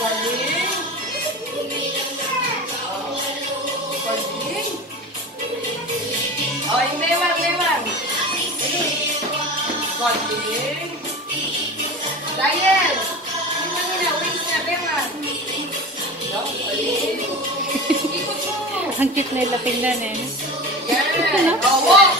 Galing. Galing. Oh, yung Lewan. Galing. Daniel. Yung kanina, wings na, Lewan. Galing. Ikot mo. Ang cute na ila tingnan eh. Yan. Oh, walk.